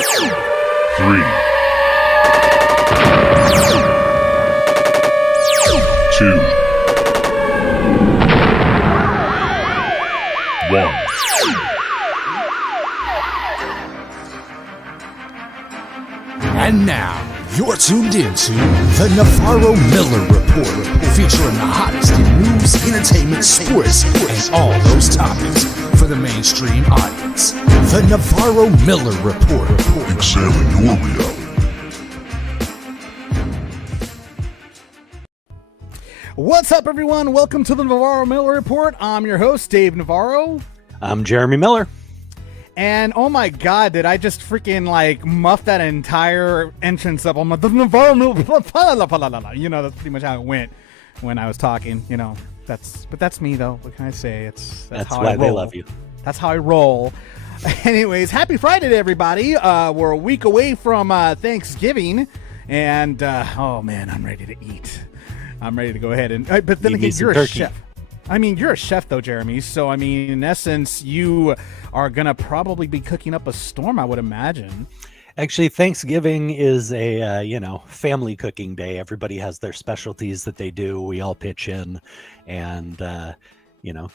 3, 2, 1. And now, you're tuned into the Navarro-Miller Report, featuring the hottest in news, entertainment, sports, and all those topics for the mainstream audience. The Navarro-Miller Report. Examine your reality. What's up, everyone? Welcome to the Navarro-Miller Report. I'm your host, Dave Navarro. I'm Jeremy Miller. And oh my god, did I just freaking like muff that entire entrance up? I'm like, the Navarro-Miller, you know, that's pretty much how it went when I was talking, you know. That's me though. What can I say? That's how why I roll. they love you. That's how I roll. Anyways, happy Friday to everybody. We're a week away from Thanksgiving, and oh man, I'm ready to eat. I'm ready to go ahead and. But then again, you're a chef. I mean, you're a chef though, Jeremy. So I mean, in essence, you are gonna probably be cooking up a storm, I would imagine. Actually, Thanksgiving is a family cooking day. Everybody has their specialties that they do. We all pitch in, and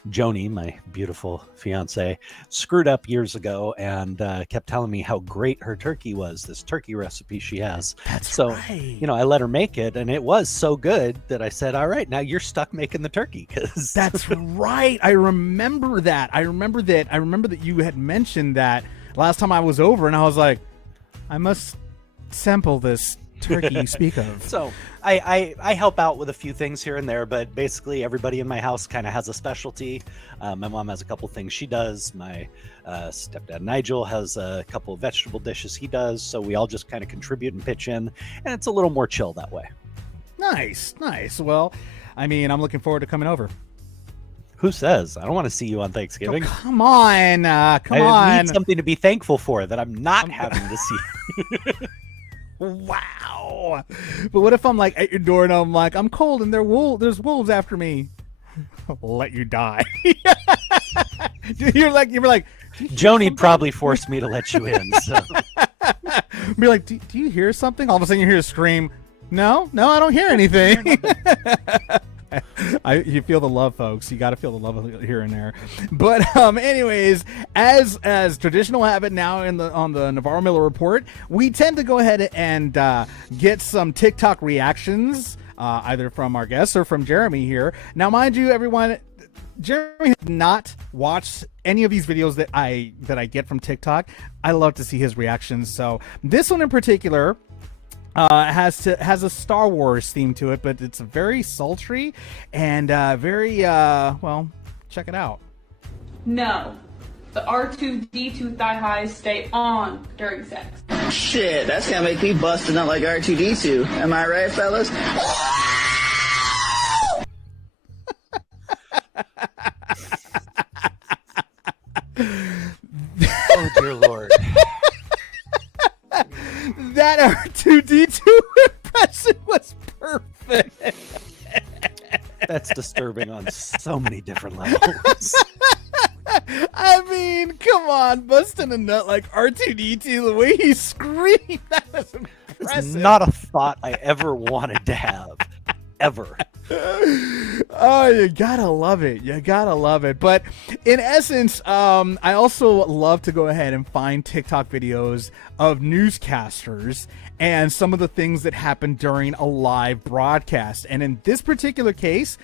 Joni, my beautiful fiance, screwed up years ago and kept telling me how great her turkey was, this turkey recipe she has. That's so, right. I let her make it, and it was so good that I said, all right, now you're stuck making the turkey. That's right. I remember that. I remember that you had mentioned that last time I was over, and I was like, I must sample this turkey you speak of. So I help out with a few things here and there, but basically everybody in my house kind of has a specialty. My mom has a couple things she does. My stepdad Nigel has a couple of vegetable dishes he does. So we all just kind of contribute and pitch in, and it's a little more chill that way. Nice. Well, I mean, I'm looking forward to coming over. Who says? I don't want to see you on Thanksgiving. Oh, come on. I need something to be thankful for that I'm not having to see. Wow. But what if I'm like at your door and I'm like, I'm cold and there's wolves after me? I'll let you die. You're like Joni'd probably force me to let you in. So. Be like, do you hear something? All of a sudden you hear a scream. No, I don't hear anything. You feel the love, folks. You got to feel the love here and there. But anyways, as traditional habit now on the Navarro-Miller Report, we tend to go ahead and get some TikTok reactions, either from our guests or from Jeremy here. Now, mind you, everyone, Jeremy has not watched any of these videos that I get from TikTok. I love to see his reactions. So this one in particular has a Star Wars theme to it, but it's very sultry and very well. Check it out. No, the R2-D2 thigh highs stay on during sex. Shit, that's gonna make me busting up like R2-D2. Am I right, fellas? Oh dear Lord. That R2-D2 impression was perfect. That's disturbing on so many different levels. I mean, come on, busting a nut like R2-D2, the way he screamed, that was impressive. It's not a thought I ever wanted to have. Ever. Oh, you gotta love it. But in essence, I also love to go ahead and find TikTok videos of newscasters and some of the things that happen during a live broadcast. And in this particular case,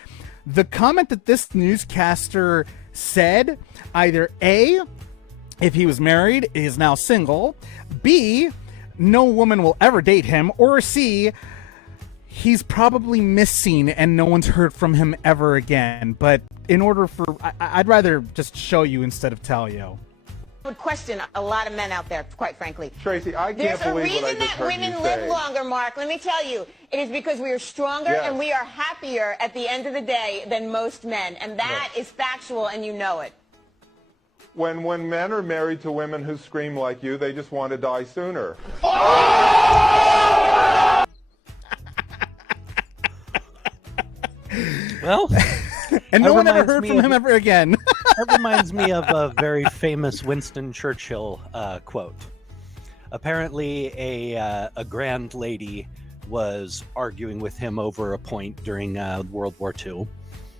the comment that this newscaster said, either A, if he was married, is now single, B, no woman will ever date him, or C, he's probably missing and no one's heard from him ever again. But in order for, I'd rather just show you instead of tell you. I would question a lot of men out there, quite frankly. Tracy, I can't There's a believe what I reason just that heard women you live say. longer, Mark. Let me tell you. It is because we are stronger Yes. and we are happier at the end of the day than most men. And that is factual, and you know it. When men are married to women who scream like you, they just want to die sooner. Well, And no one ever heard reminds me from of- him ever again. that reminds me of a very famous Winston Churchill quote. Apparently, a grand lady was arguing with him over a point during World War II.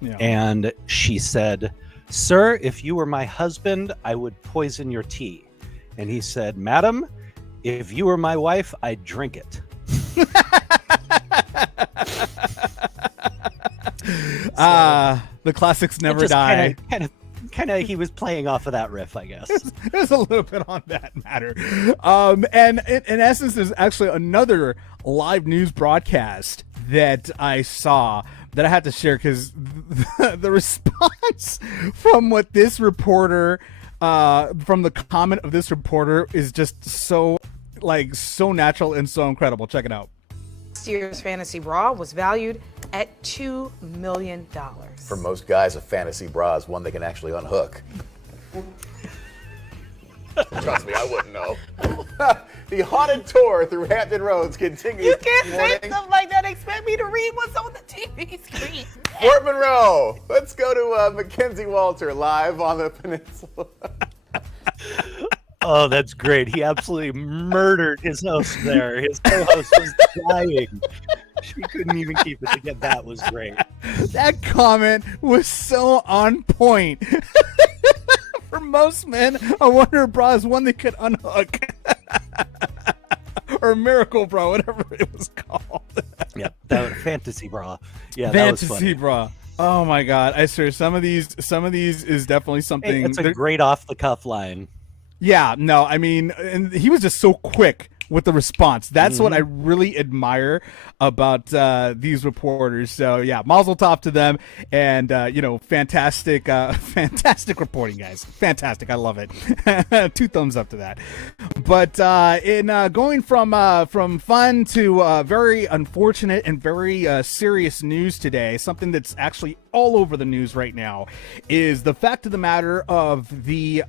Yeah. And she said, "Sir, if you were my husband, I would poison your tea." And he said, "Madam, if you were my wife, I'd drink it." The classics never die. Kind of, he was playing off of that riff, I guess. There's a little bit on that matter. And in essence, there's actually another live news broadcast that I saw that I had to share because the response from what this reporter, from the comment of this reporter is just so natural and so incredible. Check it out. Last year's fantasy bra was valued at $2 million. For most guys, a fantasy bra is one they can actually unhook. Trust me, I wouldn't know. The haunted tour through Hampton Roads continues. You can't say stuff like that. Expect me to read what's on the TV screen. Fort Monroe. Let's go to Mackenzie Walter live on the peninsula. Oh, that's great. He absolutely murdered his host there. His co-host was dying. She couldn't even keep it together. That was great. That comment was so on point. For most men, a wonder bra is one they could unhook. Or Miracle Bra, whatever it was called. Yep, that fantasy bra. Yeah, fantasy that was funny. bra. Oh my god! I swear, some of these is definitely something. It's a great off the cuff line. Yeah, no, I mean, and he was just so quick with the response. That's what I really admire about these reporters. So yeah, mazel tov to them, and fantastic reporting, guys. Fantastic, I love it. 2 thumbs up to that. But in going from fun to very unfortunate and very serious news today, something that's actually all over the news right now is the fact of the matter of the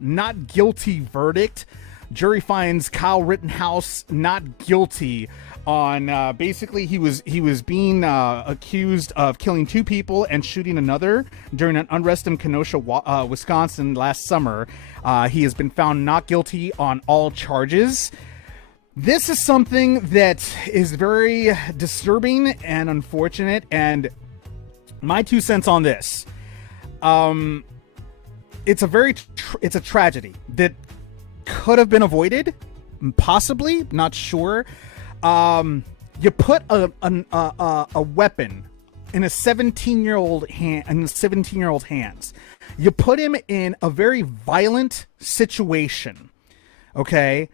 not guilty verdict. Jury finds Kyle Rittenhouse not guilty on basically he was being accused of killing 2 people and shooting another during an unrest in Kenosha, Wisconsin last summer. He has been found not guilty on all charges. This is something that is very disturbing and unfortunate, and my 2 cents on this. It's a tragedy that could have been avoided, possibly, not sure. You put a weapon in a 17-year-old hands. You put him in a very violent situation. Okay,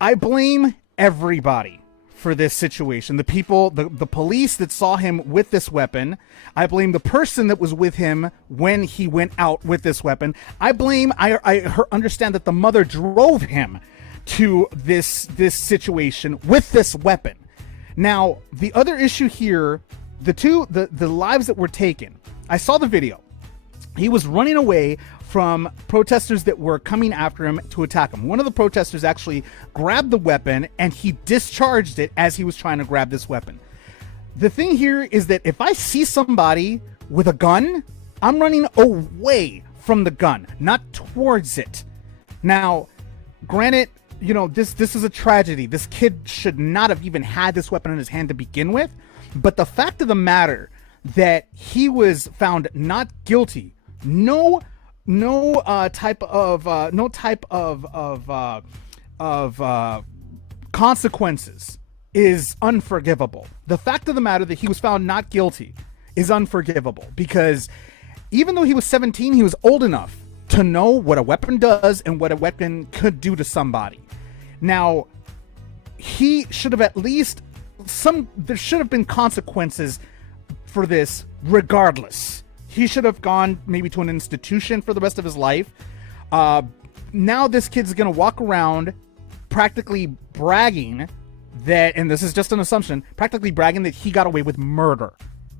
I blame everybody for this situation. The people, the police that saw him with this weapon. I blame the person that was with him when he went out with this weapon. I understand that the mother drove him to this situation with this weapon. Now, the other issue here, the lives that were taken. I saw the video. He was running away from protesters that were coming after him to attack him. One of the protesters actually grabbed the weapon and he discharged it as he was trying to grab this weapon. The thing here is that if I see somebody with a gun, I'm running away from the gun, not towards it. Now, granted, this is a tragedy. This kid should not have even had this weapon in his hand to begin with. But the fact of the matter that he was found not guilty, no type of consequences is unforgivable. The fact of the matter that he was found not guilty is unforgivable, because even though he was 17, he was old enough to know what a weapon does and what a weapon could do to somebody. Now, he should have at least there should have been consequences for this regardless. He should have gone maybe to an institution for the rest of his life. Now this kid's going to walk around practically bragging that, and this is just an assumption, practically bragging that he got away with murder.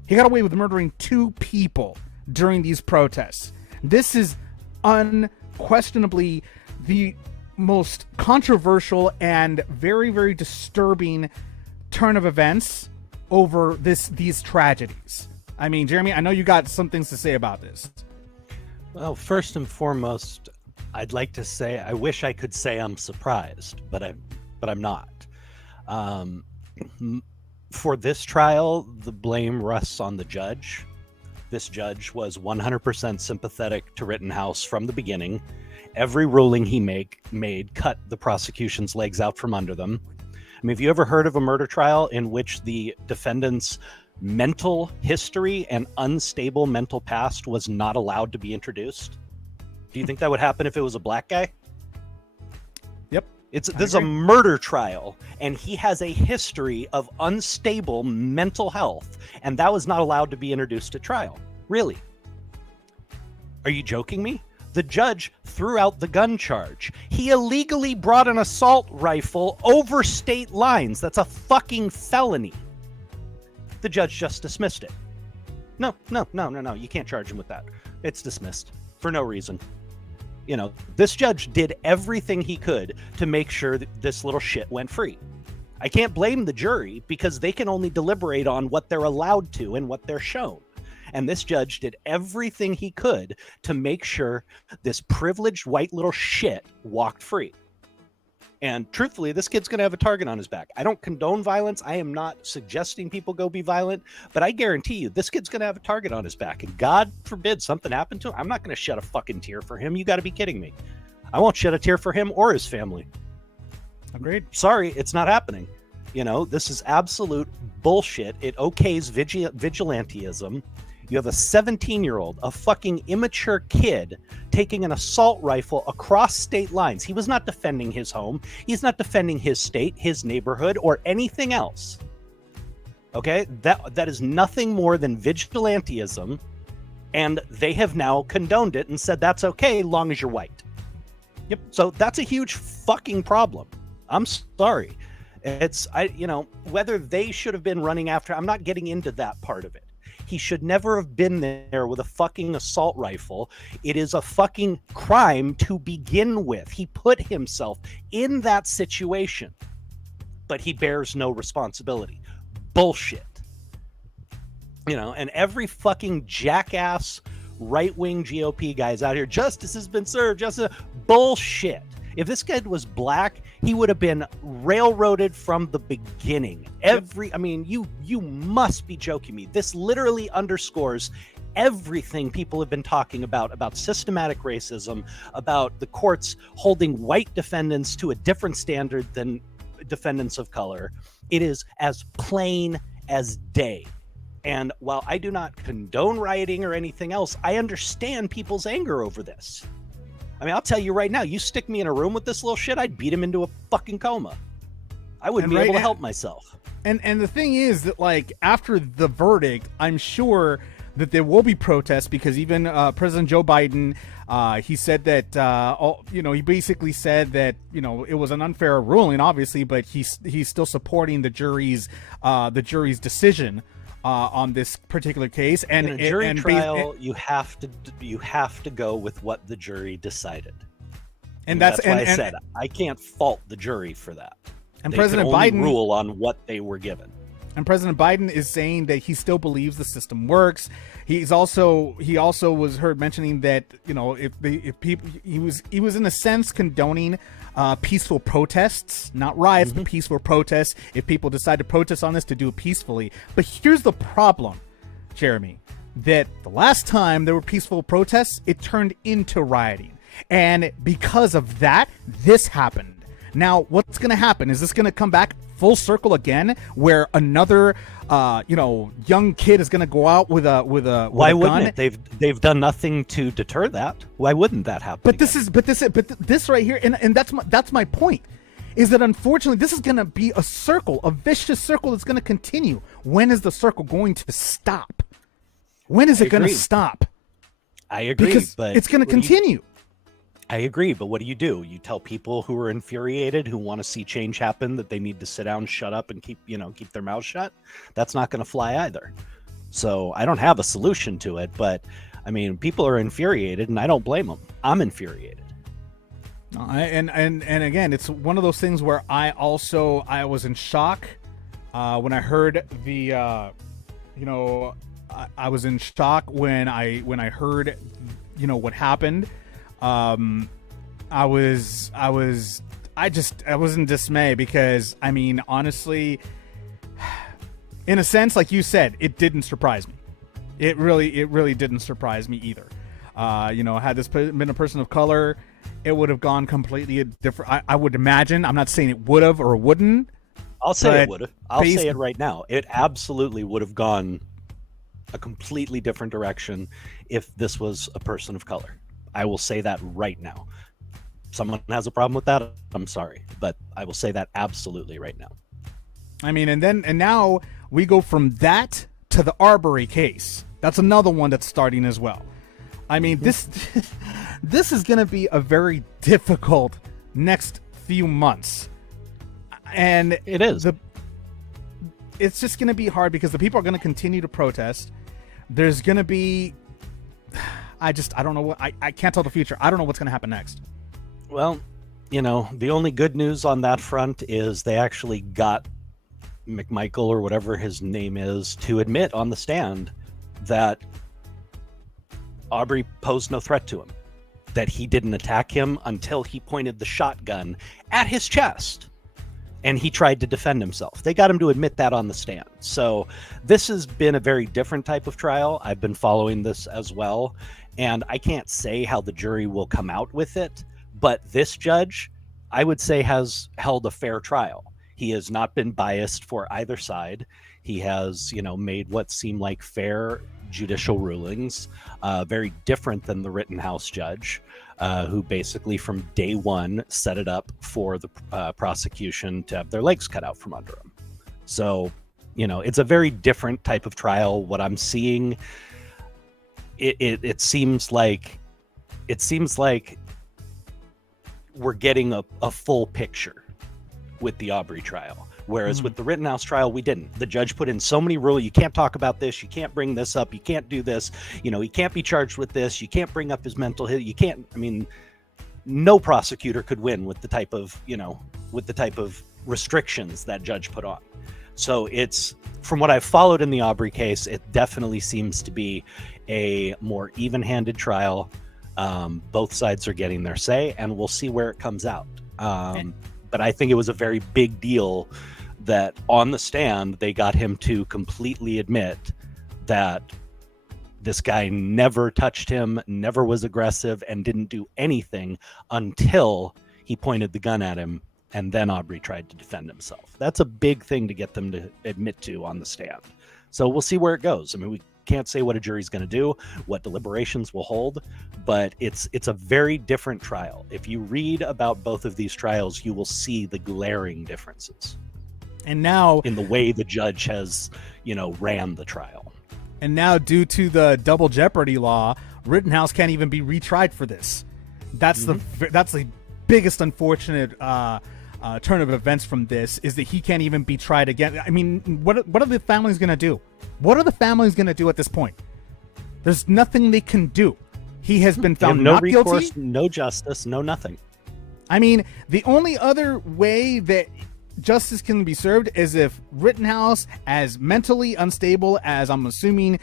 He got away with murdering 2 people during these protests. This is unquestionably the most controversial and very, very disturbing turn of events over these tragedies. I mean, Jeremy, I know you got some things to say about this. Well, first and foremost, I'd like to say, I wish I could say I'm surprised, but I'm not. For this trial, the blame rests on the judge. This judge was 100% sympathetic to Rittenhouse from the beginning. Every ruling he made cut the prosecution's legs out from under them. I mean, have you ever heard of a murder trial in which the defendant's mental history and unstable mental past was not allowed to be introduced? Do you think that would happen if it was a black guy? Yep. This is a murder trial, and he has a history of unstable mental health, and that was not allowed to be introduced at trial. Really? Are you joking me? The judge threw out the gun charge. He illegally brought an assault rifle over state lines. That's a fucking felony. The judge just dismissed it. No. You can't charge him with that. It's dismissed for no reason. You know, this judge did everything he could to make sure that this little shit went free. I can't blame the jury because they can only deliberate on what they're allowed to and what they're shown. And this judge did everything he could to make sure this privileged white little shit walked free. And truthfully, this kid's going to have a target on his back. I don't condone violence. I am not suggesting people go be violent, but I guarantee you this kid's going to have a target on his back. And God forbid something happened to him. I'm not going to shed a fucking tear for him. You got to be kidding me. I won't shed a tear for him or his family. Agreed. Sorry, it's not happening. You know, this is absolute bullshit. It okays vigilantism. You have a 17-year-old, a fucking immature kid, taking an assault rifle across state lines. He was not defending his home. He's not defending his state, his neighborhood, or anything else. Okay? That is nothing more than vigilantism, and they have now condoned it and said that's okay, long as you're white. Yep. So that's a huge fucking problem. I'm sorry. Whether they should have been running after, I'm not getting into that part of it. He should never have been there with a fucking assault rifle. It is a fucking crime to begin with. He put himself in that situation, but he bears no responsibility. Bullshit. You know, and every fucking jackass right-wing GOP guys out here, justice has been served, bullshit. If this kid was black, he would have been railroaded from the beginning. You must be joking me. This literally underscores everything people have been talking about systematic racism, about the courts holding white defendants to a different standard than defendants of color. It is as plain as day. And while I do not condone rioting or anything else, I understand people's anger over this. I mean, I'll tell you right now, you stick me in a room with this little shit, I'd beat him into a fucking coma. I wouldn't be able to help myself. And the thing is that, like, after the verdict, I'm sure that there will be protests because even President Joe Biden, he said that, he basically said that, it was an unfair ruling, obviously, but he's still supporting the jury's decision on this particular case. And in a jury trial, you have to go with what the jury decided. And that's why I said I can't fault the jury for that. And they President can only Biden rule on what they were given. And President Biden is saying that he still believes the system works. He also was heard mentioning that if people, he was in a sense condoning peaceful protests, not riots, but peaceful protests. If people decide to protest on this, to do it peacefully. But here's the problem, Jeremy, that the last time there were peaceful protests, it turned into rioting, and because of that, this happened. Now, what's going to happen? Is this going to come back full circle again, where another, young kid is going to go out with a Why a wouldn't gun? it? They've done nothing to deter that. Why wouldn't that happen? But this right here, and that's my point, is that unfortunately this is going to be a circle, a vicious circle that's going to continue. When is the circle going to stop? When is it going to stop? I agree, because but it's going to continue. I agree, but what do? You tell people who are infuriated, who want to see change happen, that they need to sit down, shut up, and keep their mouths shut? That's not going to fly either. So I don't have a solution to it, but I mean, people are infuriated, and I don't blame them. I'm infuriated. And again, it's one of those things where I was in shock when I heard the I was in shock when I heard what happened. I was in dismay because, I mean, honestly, in a sense, like you said, it didn't surprise me. It really didn't surprise me either. Had this been a person of color, it would have gone completely different. I would imagine. I'm not saying it would have or wouldn't. I'll say it would have. I'll say it right now. It absolutely would have gone a completely different direction if this was a person of color. I will say that right now. Someone has a problem with that, I'm sorry, but I will say that absolutely right now. I mean, and now we go from that to the Arbery case. That's another one that's starting as well. I mean, this is going to be a very difficult next few months. And it is. It's just going to be hard because the people are going to continue to protest. There's going to be, I don't know what, I can't tell the future. I don't know what's going to happen next. Well, the only good news on that front is they actually got McMichael, or whatever his name is, to admit on the stand that Arbery posed no threat to him, that he didn't attack him until he pointed the shotgun at his chest and he tried to defend himself. They got him to admit that on the stand. So this has been a very different type of trial. I've been following this as well, and I can't say how the jury will come out with it, but this judge, I would say, has held a fair trial. He has not been biased for either side. He has, made what seem like fair judicial rulings, very different than the Rittenhouse judge, who basically from day one set it up for the prosecution to have their legs cut out from under them. So, it's a very different type of trial. What I'm seeing, it seems like we're getting a full picture with the Arbery trial. Whereas with the Rittenhouse trial, we didn't. The judge put in so many rules. You can't talk about this. You can't bring this up. You can't do this. He can't be charged with this. You can't bring up his mental health. You can't. I mean, no prosecutor could win with the type of restrictions that judge put on. So it's, from what I've followed in the Arbery case, it definitely seems to be a more even-handed trial. Both sides are getting their say, and we'll see where it comes out. But I think it was a very big deal that on the stand, they got him to completely admit that this guy never touched him, never was aggressive, and didn't do anything until he pointed the gun at him, and then Arbery tried to defend himself. That's a big thing to get them to admit to on the stand. So we'll see where it goes. I mean, we can't say what a jury's going to do, what deliberations will hold, but it's a very different trial. If you read about both of these trials, you will see the glaring differences. And now, in the way the judge has, ran the trial. And now, due to the double jeopardy law, Rittenhouse can't even be retried for this. That's the biggest unfortunate turn of events from this, is that he can't even be tried again. I mean, what are the families going to do? What are the families going to do at this point? There's nothing they can do. He has been found no not recourse, guilty. No justice, no nothing. I mean, the only other way that justice can be served is if Rittenhouse, as mentally unstable as I'm assuming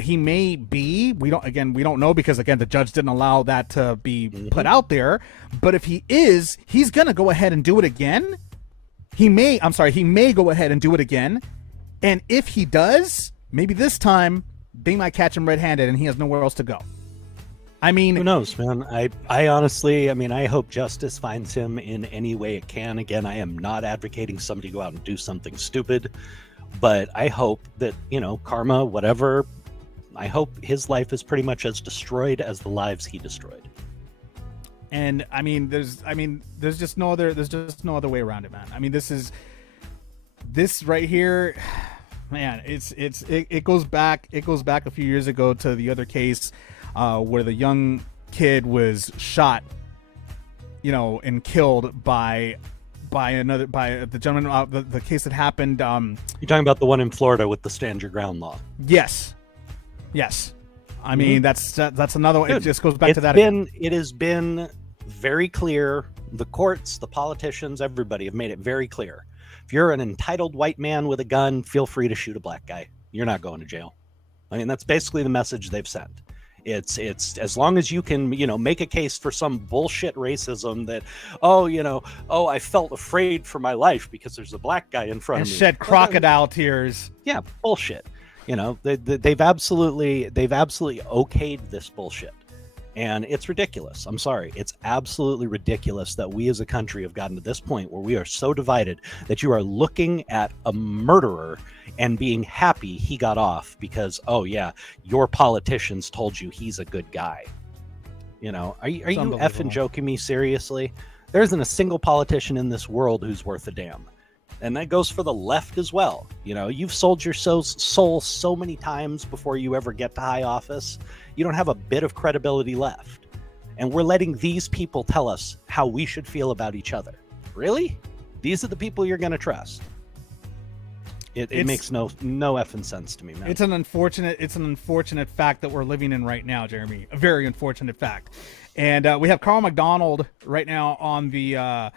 he may be, we don't know, because again, the judge didn't allow that to be put out there. But if he is, he's going to go ahead and do it again. He may go ahead and do it again. And if he does, maybe this time they might catch him red-handed and he has nowhere else to go. I mean, who knows, man? I honestly, I hope justice finds him in any way it can. Again, I am not advocating somebody go out and do something stupid, but I hope that, karma, whatever, I hope his life is pretty much as destroyed as the lives he destroyed. And there's just no other way around it, man. I mean, this right here, man, it goes back a few years ago to the other case where the young kid was shot, and killed by the gentleman, the case that happened. You're talking about the one in Florida with the stand your ground law. Yes. I mean, that's another one. It just goes back to that. It has been very clear. The courts, the politicians, everybody have made it very clear. If you're an entitled white man with a gun, feel free to shoot a black guy. You're not going to jail. I mean, that's basically the message they've sent. It's as long as you can, make a case for some bullshit racism that, oh, I felt afraid for my life because there's a black guy in front and of me. shed crocodile tears. Yeah, bullshit. They've absolutely okayed this bullshit. And it's ridiculous. I'm sorry. It's absolutely ridiculous that we as a country have gotten to this point where we are so divided that you are looking at a murderer and being happy he got off because, oh yeah, your politicians told you he's a good guy. Are you effing joking me seriously? There isn't a single politician in this world who's worth a damn. And that goes for the left as well. You've sold your soul so many times before you ever get to high office. You don't have a bit of credibility left. And we're letting these people tell us how we should feel about each other. Really? These are the people you're going to trust. It makes no effing sense to me, man. It's an unfortunate fact that we're living in right now, Jeremy. A very unfortunate fact. And we have Carl McDonald right now on the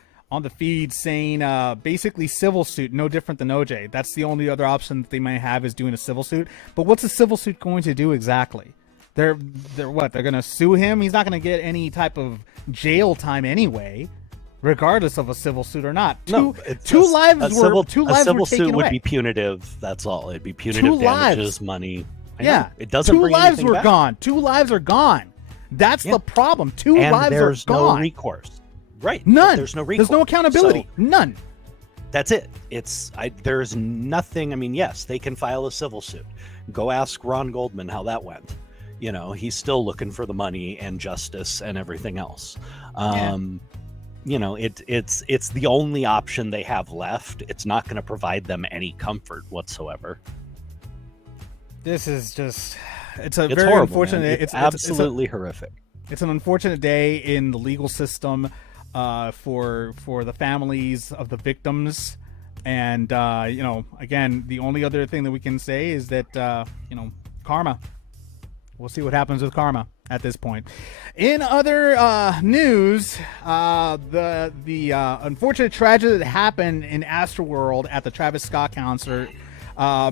feed saying basically civil suit, no different than OJ. That's the only other option that they might have is doing a civil suit. But what's a civil suit going to do exactly? They're what? They're going to sue him? He's not going to get any type of jail time anyway, regardless of a civil suit or not. Two lives were civil taken suit would away. be punitive. That's all. It'd be punitive damages, money. Yeah, it doesn't. Two bring lives anything were back. gone. 2 lives are gone. That's the problem. Two lives are there's gone. no recourse. Right. None. There's no recourse. There's no accountability. So, None. that's it. There's nothing. I mean, yes, they can file a civil suit. Go ask Ron Goldman how that went. He's still looking for the money and justice and everything else. It's the only option they have left. It's not going to provide them any comfort whatsoever. This is it's very horrible, unfortunate. man. It's absolutely horrific. It's an unfortunate day in the legal system for the families of the victims. And, again, the only other thing that we can say is that, karma. We'll see what happens with karma at this point. In other news, the unfortunate tragedy that happened in Astroworld at the Travis Scott concert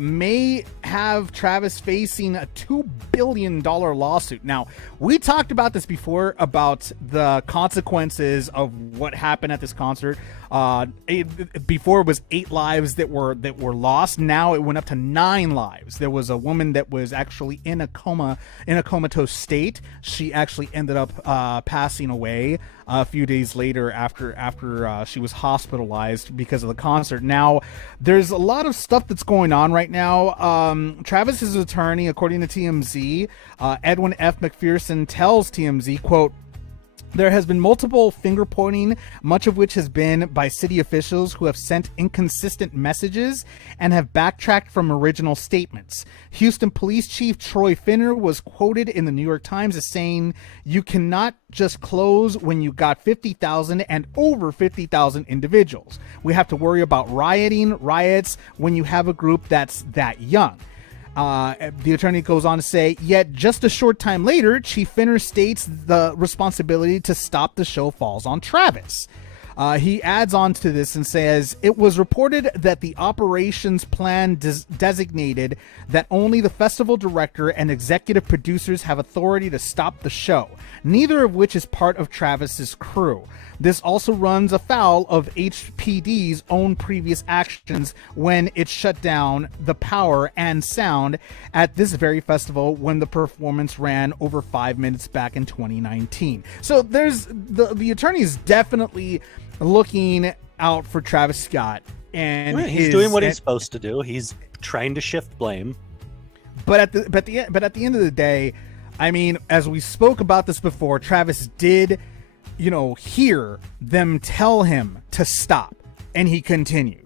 may have Travis facing a $2 billion lawsuit. Now, we talked about this before about the consequences of what happened at this concert. Before it was 8 lives that were lost. Now it went up to 9 lives. There was a woman that was actually in a comatose state. She actually ended up passing away a few days later after she was hospitalized because of the concert. Now, there's a lot of stuff that's going on right now. Travis's attorney, according to TMZ, Edwin F. McPherson, tells TMZ, quote, "There has been multiple finger pointing, much of which has been by city officials who have sent inconsistent messages and have backtracked from original statements. Houston Police Chief Troy Finner was quoted in the New York Times as saying, 'You cannot just close when you got 50,000 and over 50,000 individuals. We have to worry about riots when you have a group that's that young.'" The attorney goes on to say, yet just a short time later, Chief Finner states the responsibility to stop the show falls on Travis. He adds on to this and says, "It was reported that the operations plan designated that only the festival director and executive producers have authority to stop the show, neither of which is part of Travis's crew. This also runs afoul of HPD's own previous actions when it shut down the power and sound at this very festival when the performance ran over 5 minutes back in 2019. So there's the attorney is definitely looking out for Travis Scott, and he's doing what he's supposed to do. He's trying to shift blame. But at the end of the day, I mean, as we spoke about this before, Travis did, hear them tell him to stop, and he continued.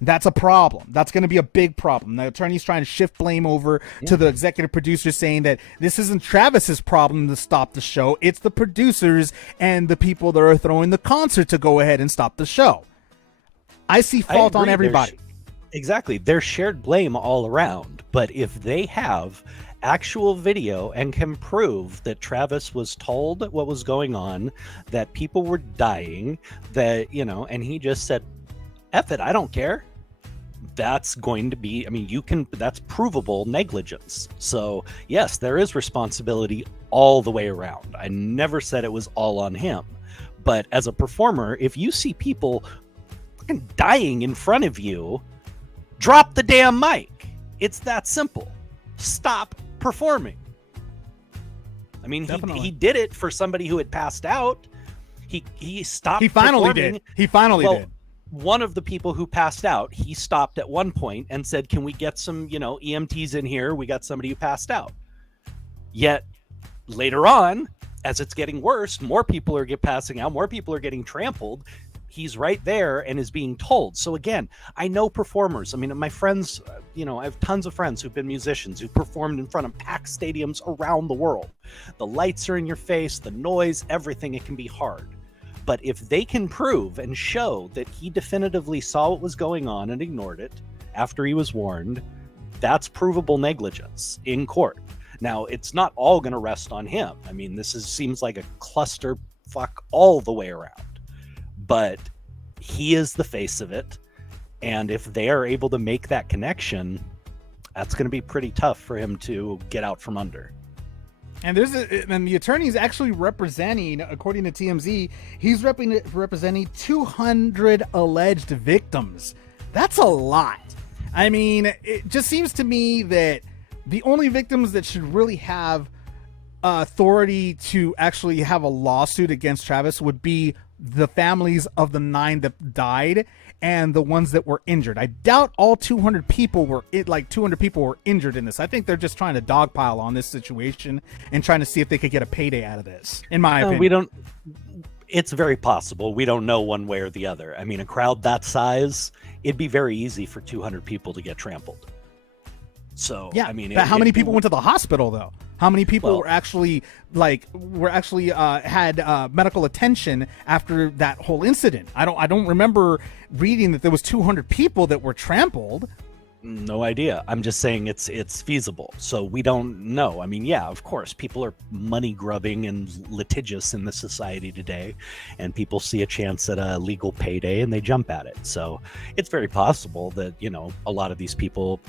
That's a problem. That's going to be a big problem. The attorney's trying to shift blame over to the executive producer, saying that this isn't Travis's problem to stop the show. It's the producers and the people that are throwing the concert to go ahead and stop the show. I see fault on everybody. Exactly. There's shared blame all around. But if they have actual video and can prove that Travis was told what was going on, that people were dying, that, and he just said, F it, I don't care. That's going to be, that's provable negligence. So yes, there is responsibility all the way around. I never said it was all on him. But as a performer, if you see people fucking dying in front of you, drop the damn mic. It's that simple. Stop performing. I mean, he did it for somebody who had passed out. He stopped. He finally performing. did. He finally did. One of the people who passed out, he stopped at one point and said, "Can we get some, EMTs in here? We got somebody who passed out." Yet later on, as it's getting worse, more people are passing out, more people are getting trampled. He's right there and is being told. So again, I know performers. I mean, my friends, I have tons of friends who've been musicians who performed in front of packed stadiums around the world. The lights are in your face, the noise, everything. It can be hard. But if they can prove and show that he definitively saw what was going on and ignored it after he was warned, that's provable negligence in court. Now, it's not all going to rest on him. I mean, seems like a cluster fuck all the way around. But he is the face of it. And if they are able to make that connection, that's going to be pretty tough for him to get out from under. And the attorney is actually representing, according to TMZ, he's representing 200 alleged victims. That's a lot. I mean, it just seems to me that the only victims that should really have authority to actually have a lawsuit against Travis would be the families of the 9 that died and the ones that were injured. I doubt all 200 people were injured in this. I think they're just trying to dogpile on this situation and trying to see if they could get a payday out of this, in my opinion. It's very possible. We don't know one way or the other. I mean, a crowd that size, it'd be very easy for 200 people to get trampled. So, yeah, I mean, how many people went to the hospital though? How many people were actually had medical attention after that whole incident? I don't remember reading that there was 200 people that were trampled. No idea. I'm just saying it's feasible. So we don't know. I mean, yeah, of course, people are money grubbing and litigious in the society today, and people see a chance at a legal payday and they jump at it. So it's very possible that, a lot of these people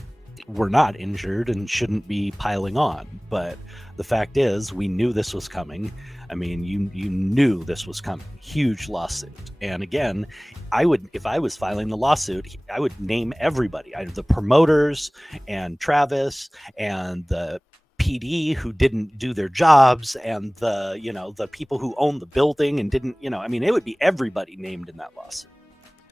were not injured and shouldn't be piling on. But the fact is, we knew this was coming. I mean, you knew this was coming. Huge lawsuit. And again, if I was filing the lawsuit, I would name everybody, the promoters and Travis and the PD who didn't do their jobs and the people who owned the building and didn't, it would be everybody named in that lawsuit.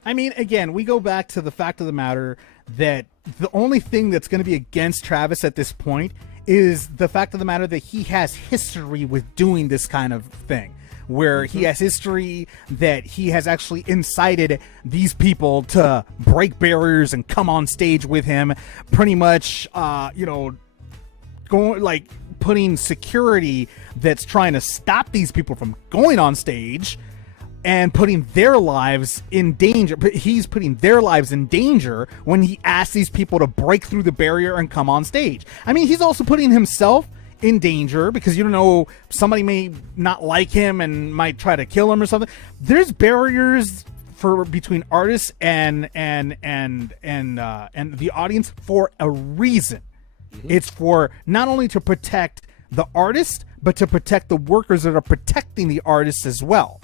I mean, again, we go back to the fact of the matter that the only thing that's going to be against Travis at this point is the fact of the matter that he has history with doing this kind of thing, where he has history that he has actually incited these people to break barriers and come on stage with him, pretty much, putting security that's trying to stop these people from going on stage and putting their lives in danger. He's putting their lives in danger when he asks these people to break through the barrier and come on stage. I mean, he's also putting himself in danger because you don't know, somebody may not like him and might try to kill him or something. There's barriers between artists and the audience for a reason. It's for not only to protect the artist, but to protect the workers that are protecting the artists as well.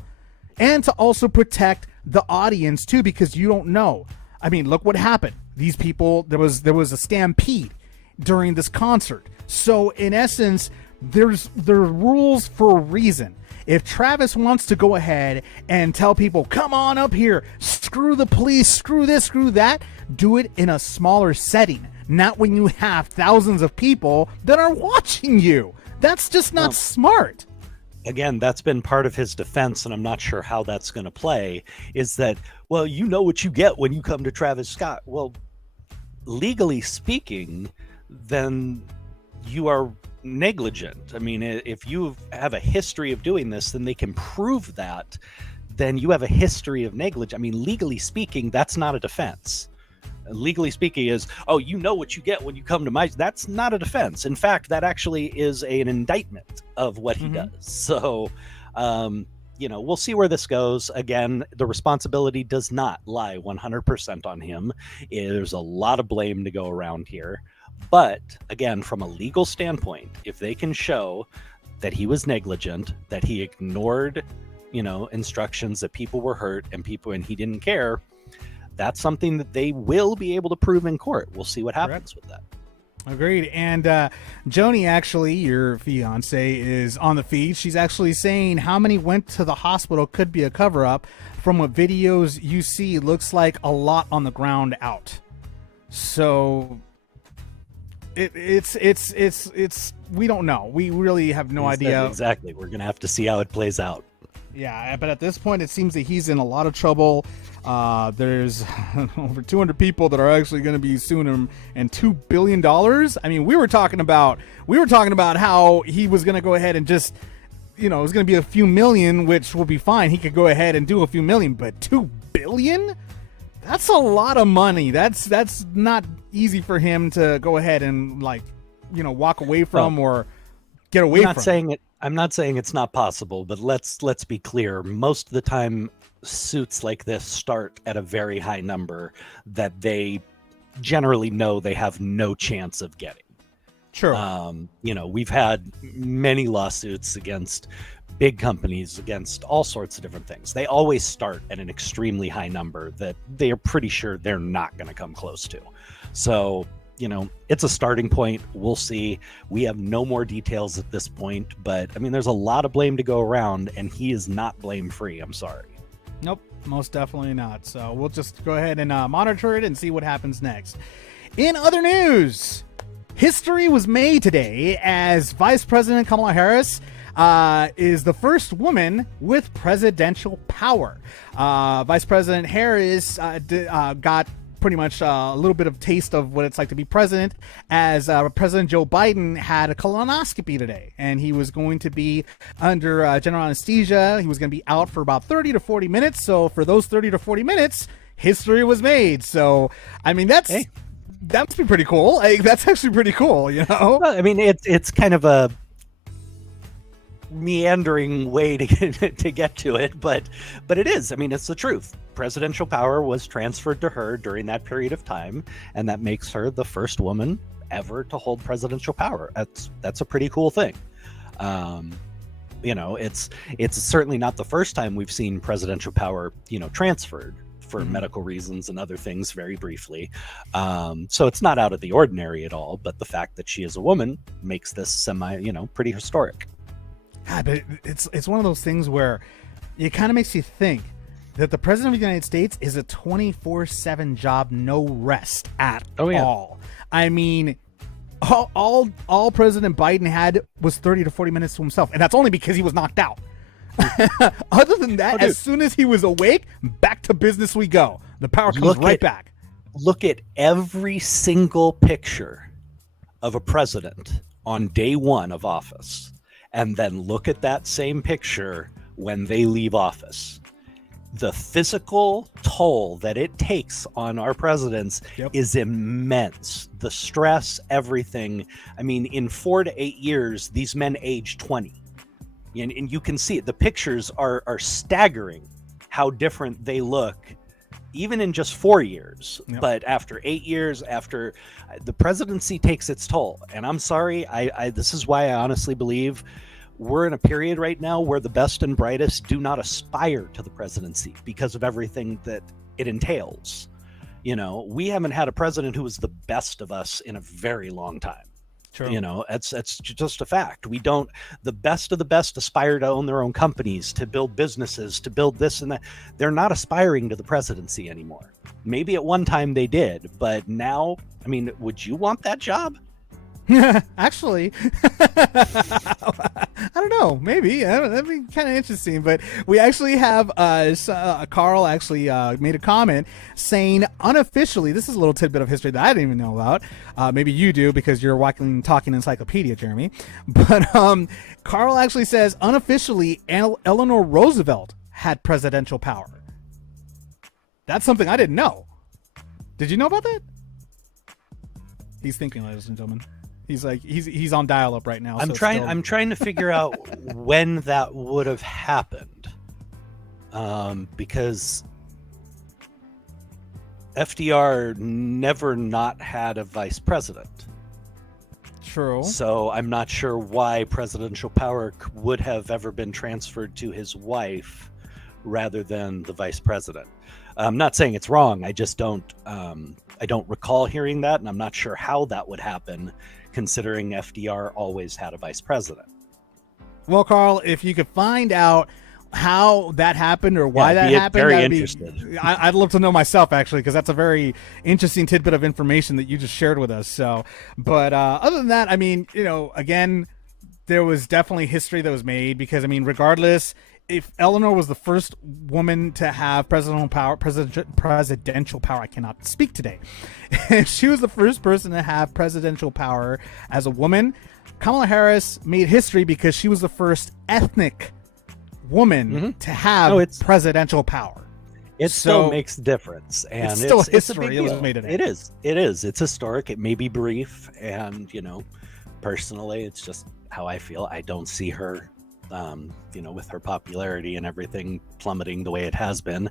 And to also protect the audience too, because you don't know. I mean, look what happened. These people, there was a stampede during this concert. So in essence, there are rules for a reason. If Travis wants to go ahead and tell people, come on up here, screw the police, screw this, screw that, do it in a smaller setting, not when you have thousands of people that are watching you. That's just not smart. Again, that's been part of his defense, and I'm not sure how that's going to play, is that, well, you know what you get when you come to Travis Scott. Well, legally speaking, then you are negligent. I mean, if you have a history of doing this, then they can prove that, then you have a history of negligence. I mean, legally speaking, that's not a defense. Legally speaking is, oh, you know what you get when you come to my, that's not a defense. In fact, that actually is an indictment of what he does. So, we'll see where this goes. Again, the responsibility does not lie 100% on him. There's a lot of blame to go around here. But again, from a legal standpoint, if they can show that he was negligent, that he ignored, instructions, that people were hurt and he didn't care, that's something that they will be able to prove in court. We'll see what happens with that. Agreed. And Joni, actually, your fiance, is on the feed. She's actually saying how many went to the hospital could be a cover-up. From what videos you see, it looks like a lot on the ground out. So it's we don't know. We really have no idea. Exactly. We're gonna have to see how it plays out. Yeah, but at this point, it seems that he's in a lot of trouble. There's over 200 people that are actually going to be suing him, and $2 billion. I mean, we were talking about how he was going to go ahead and just, it was going to be a few million, which will be fine. He could go ahead and do a few million, but $2 billion? That's a lot of money. That's not easy for him to go ahead and walk away from or get away from. I'm not saying it's not possible, but let's be clear. Most of the time, suits like this start at a very high number that they generally know they have no chance of getting. Sure. We've had many lawsuits against big companies, against all sorts of different things. They always start at an extremely high number that they are pretty sure they're not going to come close to. So, it's a starting point. We'll see. We have no more details at this point, but I mean, there's a lot of blame to go around, and he is not blame free. I'm sorry. Nope, most definitely not. So we'll just go ahead and monitor it and see what happens next. In other news, history was made today as Vice President Kamala Harris is the first woman with presidential power. Vice President Harris got pretty much a little bit of taste of what it's like to be president, as President Joe Biden had a colonoscopy today, and he was going to be under general anesthesia. He was going to be out for about 30 to 40 minutes. So for those 30 to 40 minutes, history was made. So, I mean, that must be pretty cool. That's actually pretty cool, Well, I mean, it's kind of a meandering way to get to it, but it is. I mean, it's the truth. Presidential power was transferred to her during that period of time, and that makes her the first woman ever to hold presidential power. That's a pretty cool thing. It's certainly not the first time we've seen presidential power, transferred for medical reasons and other things, very briefly. So it's not out of the ordinary at all, but the fact that she is a woman makes this pretty historic. God, but it's one of those things where it kind of makes you think that the president of the United States is a 24/7 job, no rest at all. I mean, all President Biden had was 30 to 40 minutes to himself, and that's only because he was knocked out. Other than that, as soon as he was awake, back to business we go. The power comes right back. Look at every single picture of a president on day one of office, and then look at that same picture when they leave office. The physical toll that it takes on our presidents is immense. The stress, everything. I mean, in 4 to 8 years, these men age 20. And you can see it. The pictures are staggering how different they look, even in just 4 years. But after 8 years, after the presidency takes its toll. And I'm sorry, this is why I honestly believe we're in a period right now where the best and brightest do not aspire to the presidency because of everything that it entails. We haven't had a president who was the best of us in a very long time. True. It's just a fact. The best of the best aspire to own their own companies, to build businesses, to build this and that. They're not aspiring to the presidency anymore. Maybe at one time they did, but now, I mean, would you want that job? Actually, I don't know. Maybe that'd be kind of interesting. But we actually have Carl actually made a comment saying unofficially. This is a little tidbit of history that I didn't even know about. Maybe you do because you're talking encyclopedia, Jeremy. But Carl actually says unofficially, Eleanor Roosevelt had presidential power. That's something I didn't know. Did you know about that? He's thinking, ladies and gentlemen. He's like he's on dial-up right now. I'm trying to figure out when that would have happened, because FDR never not had a vice president. True. So I'm not sure why presidential power would have ever been transferred to his wife rather than the vice president. I'm not saying it's wrong. I just don't recall hearing that, and I'm not sure how that would happen, considering FDR always had a vice president. Well, Carl, if you could find out how that happened or why that happened, very interested. I'd love to know myself, actually, because that's a very interesting tidbit of information that you just shared with us. So, but other than that, I mean, again, there was definitely history that was made, because, I mean, regardless, if Eleanor was the first woman to have presidential power, I cannot speak today. If she was the first person to have presidential power as a woman, Kamala Harris made history because she was the first ethnic woman to have presidential power. It still makes a difference, and it's still history. It's a big deal. Made It is. It's historic. It may be brief, and personally, it's just how I feel. I don't see her, with her popularity and everything plummeting the way it has been.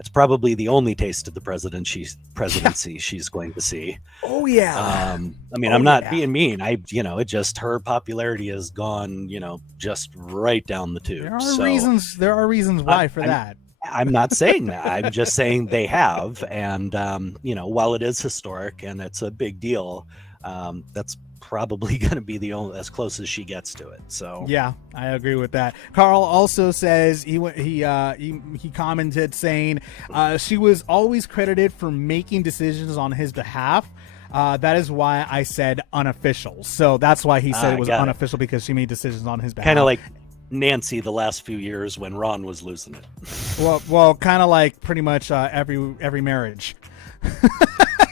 It's probably the only taste of the presidency she's going to see. Oh yeah. I'm not being mean. It just, her popularity has gone, just right down the tube. There are reasons why for that. I'm not saying that. I'm just saying they have, and while it is historic and it's a big deal, that's probably going to be the only, as close as she gets to it. So yeah, I agree with that. Carl also says he commented saying she was always credited for making decisions on his behalf. That is why I said unofficial. So that's why he said it was unofficial, because she made decisions on his behalf. Kind of like Nancy the last few years when Ron was losing it. Well, kind of like pretty much every marriage.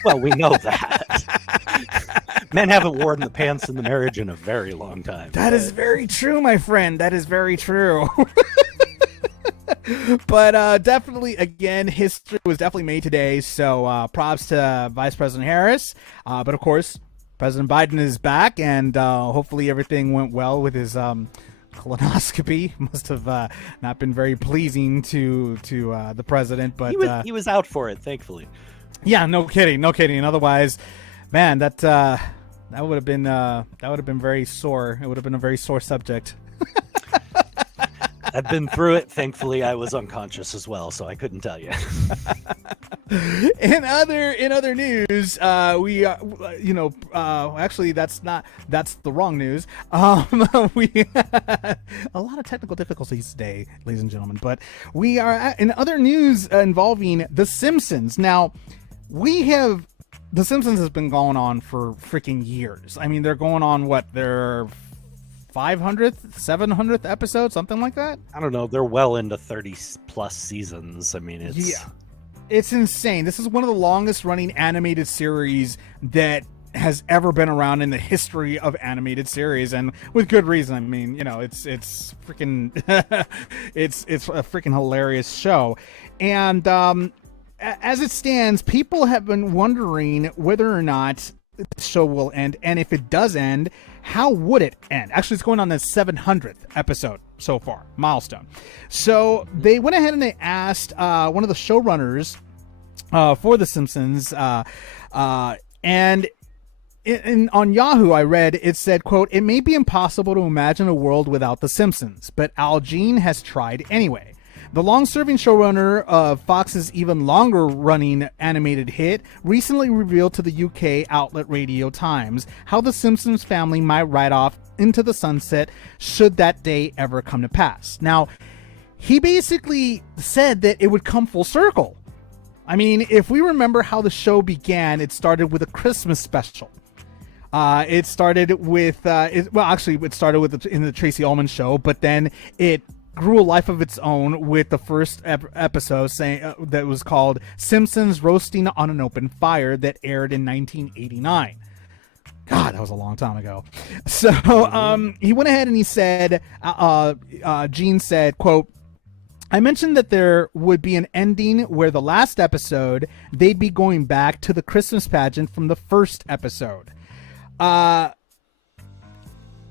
Well, we know that. Men haven't worn the pants in the marriage in a very long time. That is very true, my friend. That is very true. But definitely, again, history was definitely made today. So props to Vice President Harris. But of course, President Biden is back, and hopefully everything went well with his colonoscopy. Must have not been very pleasing to the president, but he was out for it, thankfully. Yeah, no kidding. Otherwise, man, that would have been very sore. It would have been a very sore subject. I've been through it. Thankfully, I was unconscious as well, so I couldn't tell you. In other news, we actually that's the wrong news. We a lot of technical difficulties today, ladies and gentlemen. But we are in other news involving The Simpsons. Now, The Simpsons has been going on for freaking years. I mean, they're going on their 500th, 700th episode, something like that. I don't know. They're well into 30 plus seasons. I mean, it's insane. This is one of the longest running animated series that has ever been around in the history of animated series, and with good reason. I mean, it's freaking it's a freaking hilarious show. And as it stands, people have been wondering whether or not the show will end, and if it does end, how would it end? Actually, it's going on the 700th episode so far, milestone. So they went ahead and they asked one of the showrunners for The Simpsons, and on Yahoo, I read, it said, quote, "It may be impossible to imagine a world without The Simpsons, but Al Jean has tried anyway." The long-serving showrunner of Fox's even longer-running animated hit recently revealed to the UK outlet Radio Times how the Simpsons family might ride off into the sunset should that day ever come to pass. Now, he basically said that it would come full circle. I mean, if we remember how the show began, it started with a Christmas special. It started with, it started in the Tracy Ullman Show, but then it grew a life of its own with the first episode that was called Simpsons Roasting on an Open Fire, that aired in 1989. God, that was a long time ago. So he went ahead and he said, Gene said, quote, "I mentioned that there would be an ending where the last episode, they'd be going back to the Christmas pageant from the first episode.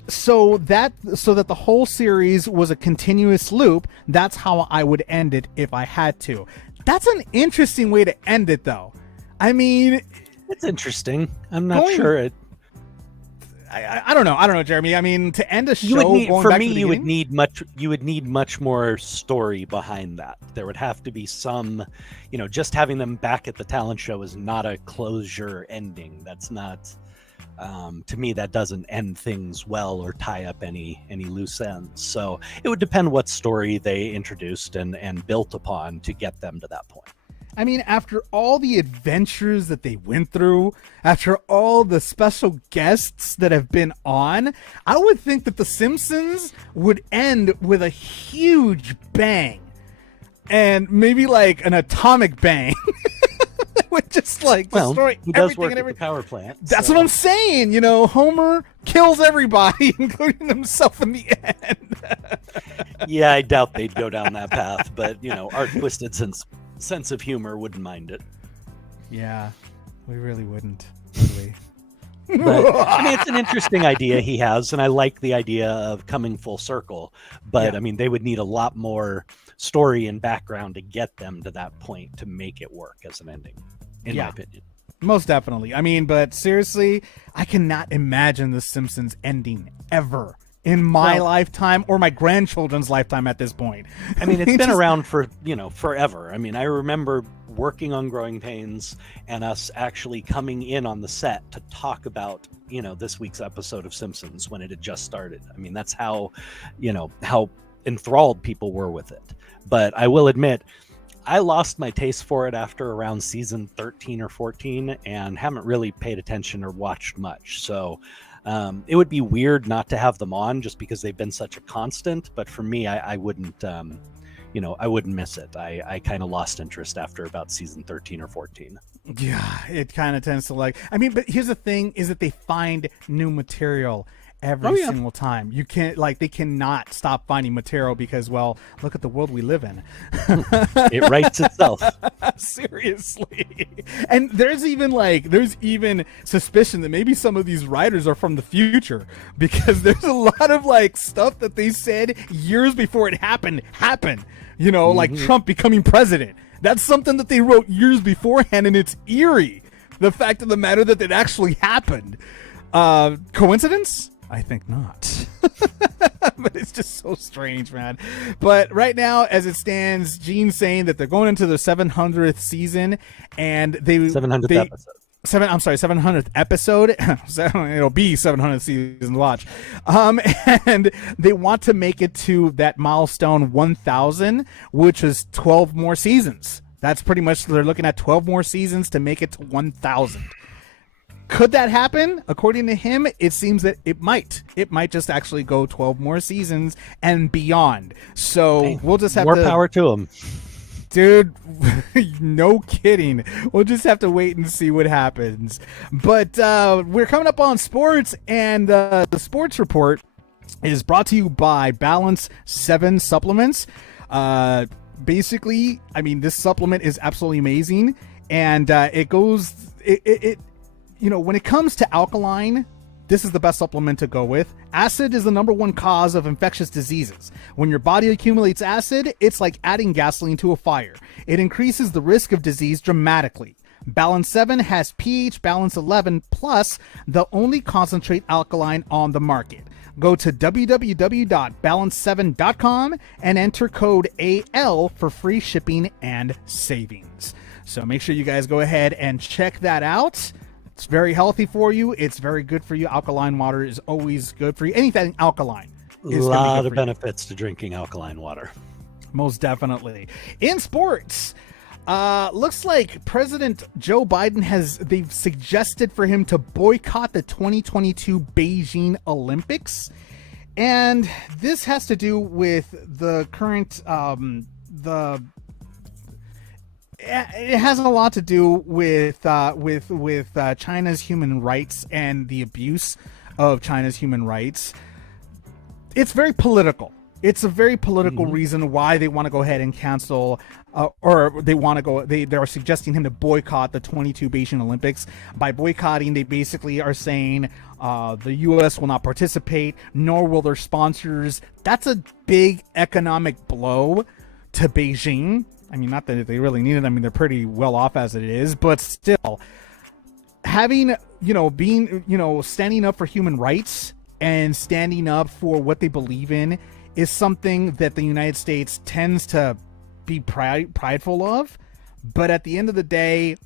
So that the whole series was a continuous loop. That's how I would end it if I had to." That's an interesting way to end it, though. I mean, it's interesting. I'm not sure it. I don't know, Jeremy. I mean, to end a show, You would need, going for back me, to the you would beginning- need much more story behind that. There would have to be some, just having them back at the talent show is not a closure ending. That's not, to me, that doesn't end things well or tie up any loose ends. So it would depend what story they introduced and built upon to get them to that point. I mean, after all the adventures that they went through, after all the special guests that have been on, I would think that The Simpsons would end with a huge bang. And maybe like an atomic bang. With just like destroy he does everything work and at everything. the power plant. That's what I'm saying. Homer kills everybody, including himself in the end. Yeah, I doubt they'd go down that path, but Art Twisted sense of humor wouldn't mind it. Yeah, we really wouldn't, would we? But I mean, it's an interesting idea he has, and I like the idea of coming full circle. But Yeah. I mean, they would need a lot more story and background to get them to that point to make it work as an ending, in my opinion. Most definitely. I mean, but seriously, I cannot imagine The Simpsons ending ever in my lifetime or my grandchildren's lifetime at this point. I mean, it's been around for, forever. I mean, I remember working on Growing Pains and us actually coming in on the set to talk about, this week's episode of Simpsons when it had just started. I mean, that's how enthralled people were with it. But I will admit, I lost my taste for it after around season 13 or 14 and haven't really paid attention or watched much. So it would be weird not to have them on just because they've been such a constant. But for me, I wouldn't, I wouldn't miss it. I kind of lost interest after about season 13 or 14. Yeah, it kind of tends to but here's the thing is that they find new material every single time. You can't they cannot stop finding material because, well, look at the world we live in. It writes itself. Seriously. And there's even suspicion that maybe some of these writers are from the future because there's a lot of stuff that they said years before it happened, like Trump becoming president. That's something that they wrote years beforehand, and it's eerie. The fact of the matter that it actually happened. Coincidence? I think not. But it's just so strange, man. But right now, as it stands, Gene's saying that they're going into their 700th season, and 700th episode. 700th episode. It'll be 700th season to watch. And they want to make it to that milestone 1,000, which is 12 more seasons. That's pretty much, they're looking at 12 more seasons to make it to 1,000. Could that happen? According to him, it seems that it might. It might just actually go 12 more seasons and beyond. So we'll just have more power to him. Dude, no kidding. We'll just have to wait and see what happens. But we're coming up on sports, and the sports report is brought to you by Balance 7 Supplements. Basically, I mean, this supplement is absolutely amazing, and when it comes to alkaline, this is the best supplement to go with. Acid is the #1 cause of infectious diseases. When your body accumulates acid, it's like adding gasoline to a fire. It increases the risk of disease dramatically. Balance 7 has pH Balance 11 plus, the only concentrate alkaline on the market. Go to www.balance7.com and enter code AL for free shipping and savings. So make sure you guys go ahead and check that out. It's very healthy for you. It's very good for you. Alkaline water is always good for you. Anything alkaline is a lot of you. benefits to drinking alkaline water. Most definitely. In sports, looks like President Joe Biden they've suggested for him to boycott the 2022 Beijing Olympics. And this has to do with the current, it has a lot to do with China's human rights and the abuse of China's human rights. It's very political. It's a very political reason why they want to go ahead and cancel, or they want to go. They're suggesting him to boycott the 22 Beijing Olympics. By boycotting, they basically are saying the U.S. will not participate, nor will their sponsors. That's a big economic blow to Beijing. I mean, not that they really need it. I mean, they're pretty well off as it is, but still, having, being, standing up for human rights and standing up for what they believe in is something that the United States tends to be prideful of. But at the end of the day,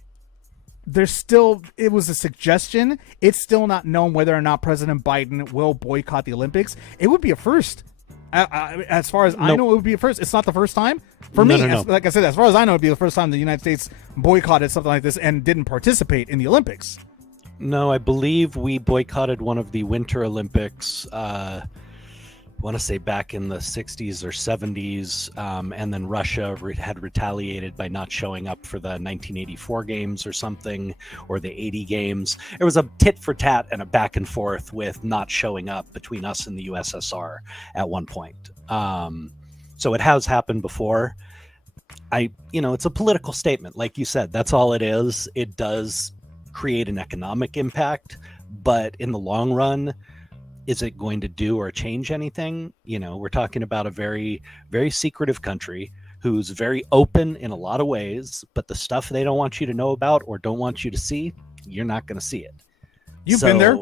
it was a suggestion. It's still not known whether or not President Biden will boycott the Olympics. It would be a first. As far as I know, it would be a first. It's not the first time for me. Like I said, as far as I know, it'd be the first time the United States boycotted something like this and didn't participate in the Olympics. No, I believe we boycotted one of the Winter Olympics. I want to say back in the 60s or 70s, and then Russia had retaliated by not showing up for the 1984 games or something, or the 80 games. It was a tit for tat and a back and forth with not showing up between us and the USSR at one point. So it has happened before. It's a political statement. Like you said, that's all it is. It does create an economic impact, but in the long run, is it going to do or change anything? We're talking about a very, very secretive country who's very open in a lot of ways, but the stuff they don't want you to know about or don't want you to see, you're not going to see it. You've been there?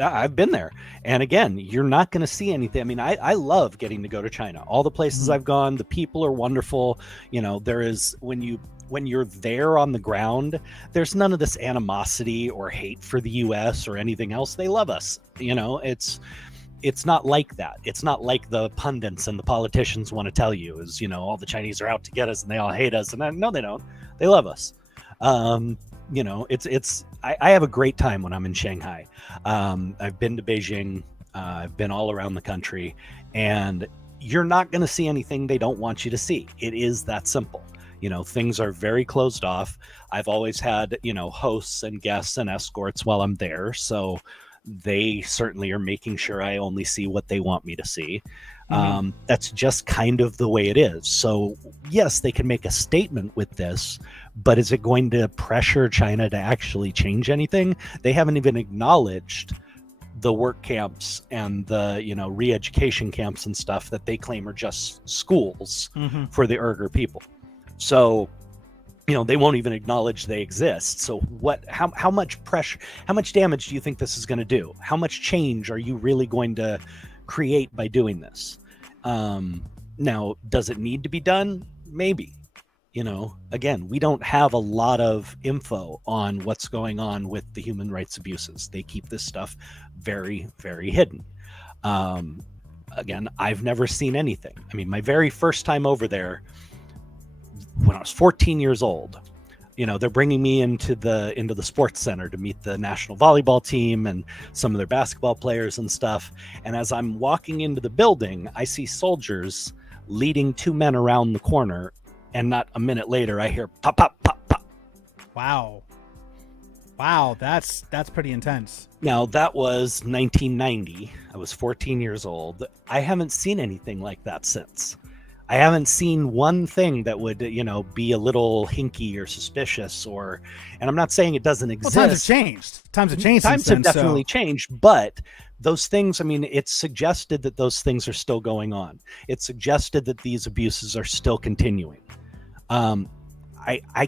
I've been there. And again, you're not going to see anything. I mean, I love getting to go to China. All the places I've gone, the people are wonderful. There is, when you're there on the ground, there's none of this animosity or hate for the US or anything else. They love us. It's not like that. It's not like the pundits and the politicians want to tell you is, all the Chinese are out to get us and they all hate us. And no, they don't. They love us. I have a great time when I'm in Shanghai. I've been to Beijing. I've been all around the country, and you're not going to see anything they don't want you to see. It is that simple. Things are very closed off. I've always had, hosts and guests and escorts while I'm there. So they certainly are making sure I only see what they want me to see. That's just kind of the way it is. So yes, they can make a statement with this, but is it going to pressure China to actually change anything? They haven't even acknowledged the work camps and the, re-education camps and stuff that they claim are just schools for the Uyghur people. So, they won't even acknowledge they exist. So how much pressure, how much damage do you think this is going to do? How much change are you really going to create by doing this? Now, does it need to be done? Maybe. Again, we don't have a lot of info on what's going on with the human rights abuses. They keep this stuff very, very hidden. Again, I've never seen anything. I mean, my very first time over there, when I was 14 years old, they're bringing me into the sports center to meet the national volleyball team and some of their basketball players and stuff. And as I'm walking into the building, I see soldiers leading two men around the corner. And not a minute later, I hear pop, pop, pop, pop. Wow, that's pretty intense. Now, that was 1990. I was 14 years old. I haven't seen anything like that since. I haven't seen one thing that would, be a little hinky or suspicious and I'm not saying it doesn't exist. Well, times have changed. Times have definitely changed, but those things, I mean, it's suggested that those things are still going on. It's suggested that these abuses are still continuing. I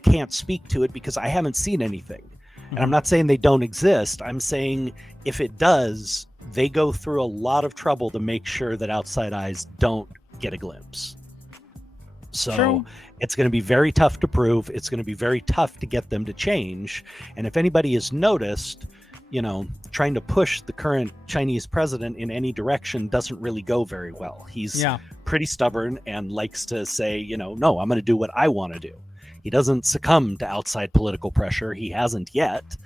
can't speak to it because I haven't seen anything. And I'm not saying they don't exist. I'm saying if it does, they go through a lot of trouble to make sure that outside eyes don't get a glimpse. So True. It's going to be very tough to prove. It's going to be very tough to get them to change. And if anybody has noticed, trying to push the current Chinese president in any direction doesn't really go very well. He's pretty stubborn and likes to say, no, I'm going to do what I want to do. He doesn't succumb to outside political pressure. He hasn't yet.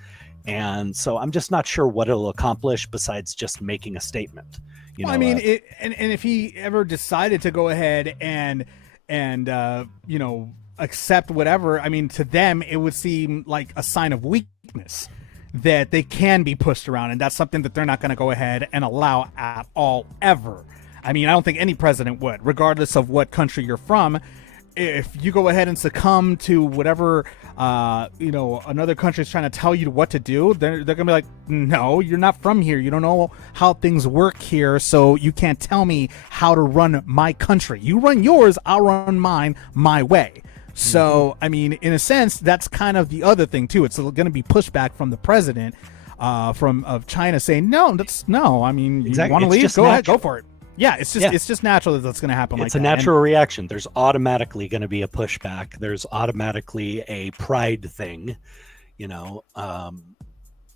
And so I'm just not sure what it'll accomplish besides just making a statement. And if he ever decided to go ahead and accept whatever, I mean, to them, it would seem like a sign of weakness that they can be pushed around. And that's something that they're not going to go ahead and allow at all, ever. I mean, I don't think any president would, regardless of what country you're from. If you go ahead and succumb to whatever, another country is trying to tell you what to do, they're going to be like, no, you're not from here. You don't know how things work here, so you can't tell me how to run my country. You run yours, I'll run mine my way. So, I mean, in a sense, that's kind of the other thing too. It's going to be pushback from the president of China saying, no. I mean, Exactly. you want to It's leave? just Go ahead, natural. go for it. Yeah, it's just natural that that's going to happen. It's like a that. natural reaction. There's automatically going to be a pushback. There's automatically a pride thing. You know,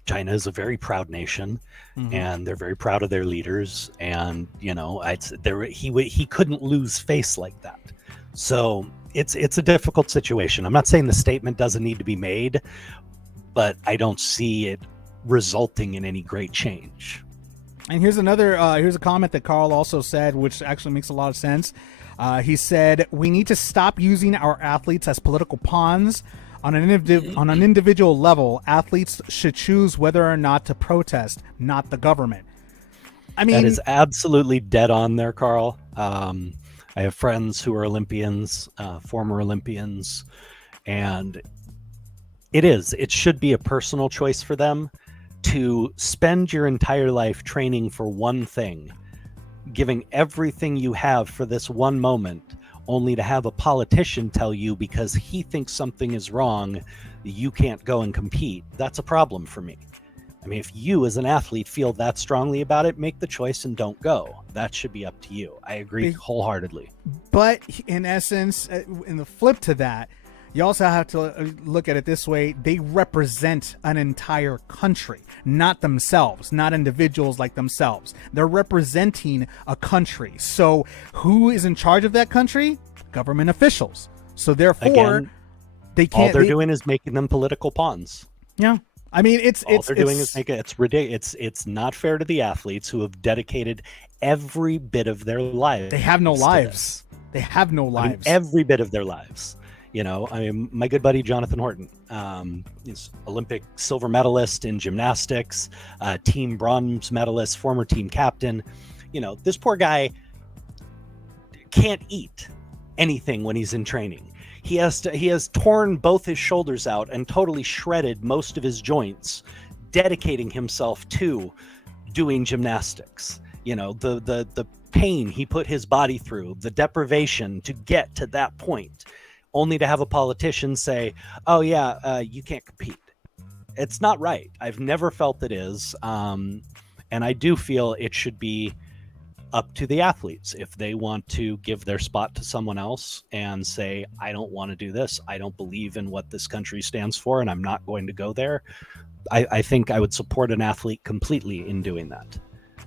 China is a very proud nation, and they're very proud of their leaders. And you know, he couldn't lose face like that. So it's a difficult situation. I'm not saying the statement doesn't need to be made, but I don't see it resulting in any great change. And here's a comment that Carl also said, which actually makes a lot of sense. He said, we need to stop using our athletes as political pawns. On an individual level, athletes should choose whether or not to protest, not the government. I mean, that is absolutely dead on there, Carl. I have friends who are Olympians, former Olympians, and it should be a personal choice for them to spend your entire life training for one thing, giving everything you have for this one moment, only to have a politician tell you because he thinks something is wrong, you can't go and compete. That's a problem for me. I mean, if you as an athlete feel that strongly about it, make the choice and don't go. That should be up to you. I agree wholeheartedly. But in essence, in the flip to that, you also have to look at it this way. They represent an entire country, not themselves, not individuals like themselves. They're representing a country. So who is in charge of that country? Government officials. So therefore, Again, they can't. All they're doing is making them political pawns. Yeah. I mean, all they're doing is make it. It's ridiculous. It's not fair to the athletes who have dedicated every bit of their lives. They have no lives. They have no lives. I mean, every bit of their lives. You know, I mean, my good buddy Jonathan Horton, is Olympic silver medalist in gymnastics, team bronze medalist, former team captain. You know, this poor guy can't eat anything when he's in training. He has torn both his shoulders out and totally shredded most of his joints, dedicating himself to doing gymnastics. You know, the pain he put his body through, the deprivation to get to that point, only to have a politician say, oh yeah, you can't compete. It's not right. I've never felt it is. And I do feel it should be up to the athletes. If they want to give their spot to someone else and say, I don't want to do this, I don't believe in what this country stands for, and I'm not going to go there, I think I would support an athlete completely in doing that.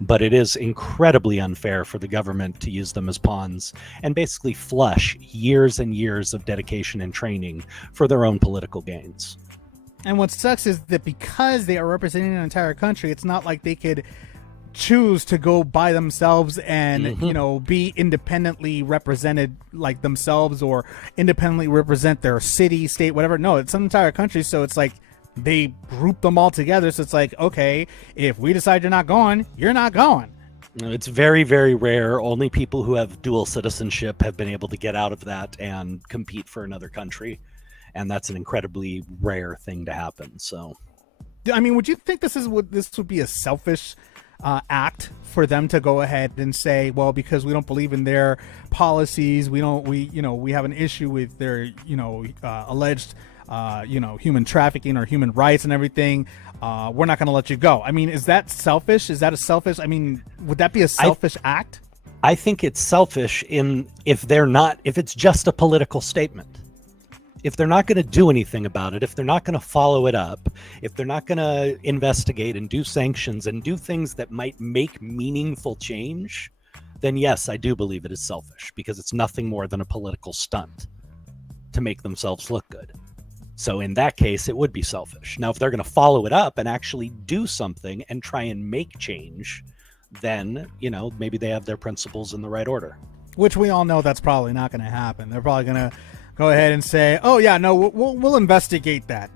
But it is incredibly unfair for the government to use them as pawns and basically flush years and years of dedication and training for their own political gains. And what sucks is that because they are representing an entire country, it's not like they could choose to go by themselves and you know, be independently represented like themselves, or independently represent their city, state, whatever. No, it's an entire country, so it's like they group them all together. So it's like, okay, if we decide you're not going, you're not going. It's very, very rare. Only people who have dual citizenship have been able to get out of that and compete for another country, and that's an incredibly rare thing to happen. So, I mean, would you think this would be a selfish act for them to go ahead and say, well, because we don't believe in their policies, we have an issue with their alleged human trafficking or human rights and everything, we're not going to let you go? I mean, is that selfish? Is that a selfish? I mean, would that be a selfish act? I think it's selfish if it's just a political statement. If they're not going to do anything about it, if they're not going to follow it up, if they're not going to investigate and do sanctions and do things that might make meaningful change, then yes, I do believe it is selfish, because it's nothing more than a political stunt to make themselves look good. So in that case, it would be selfish. Now, if they're going to follow it up and actually do something and try and make change, then, maybe they have their principles in the right order. Which we all know that's probably not going to happen. They're probably going to go ahead and say, oh yeah, no, we'll investigate that.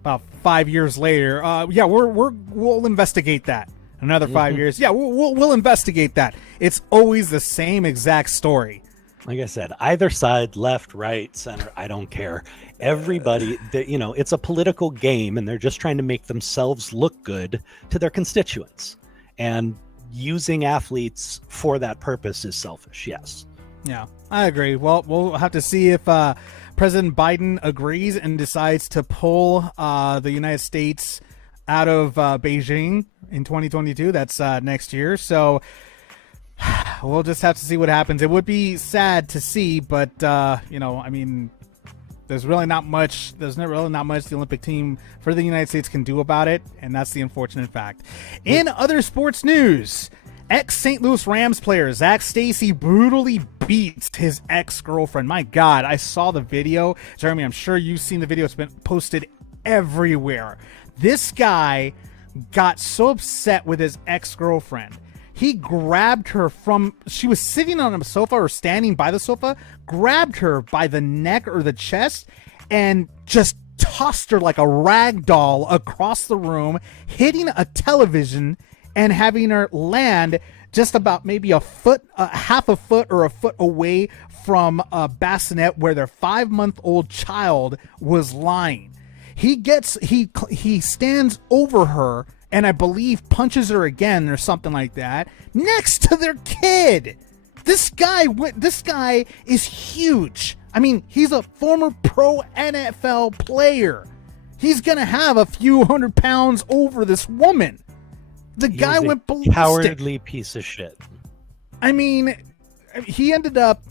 About 5 years later, we'll investigate that. Another 5 years, yeah, we'll investigate that. It's always the same exact story. Like I said, either side, left, right, center, I don't care. Everybody, it's a political game, and they're just trying to make themselves look good to their constituents. And using athletes for that purpose is selfish, yes. Yeah, I agree. Well, we'll have to see if President Biden agrees and decides to pull the United States out of Beijing in 2022. That's next year. So we'll just have to see what happens. It would be sad to see, but I mean, there's really not much. There's really not much the Olympic team for the United States can do about it, and that's the unfortunate fact. In other sports news, ex-St. Louis Rams player Zach Stacy brutally beats his ex-girlfriend. My God, I saw the video. Jeremy, I'm sure you've seen the video. It's been posted everywhere. This guy got so upset with his ex-girlfriend. He grabbed her she was sitting on a sofa or standing by the sofa, grabbed her by the neck or the chest, and just tossed her like a rag doll across the room, hitting a television and having her land just about maybe half a foot or a foot away from a bassinet where their 5-month-old child was lying. He stands over her and I believe punches her again or something like that next to their kid. This guy is huge. I mean, he's a former pro NFL player. He's gonna have a few 100 pounds over this woman. The guy went ballistic. Cowardly piece of shit. I mean, he ended up.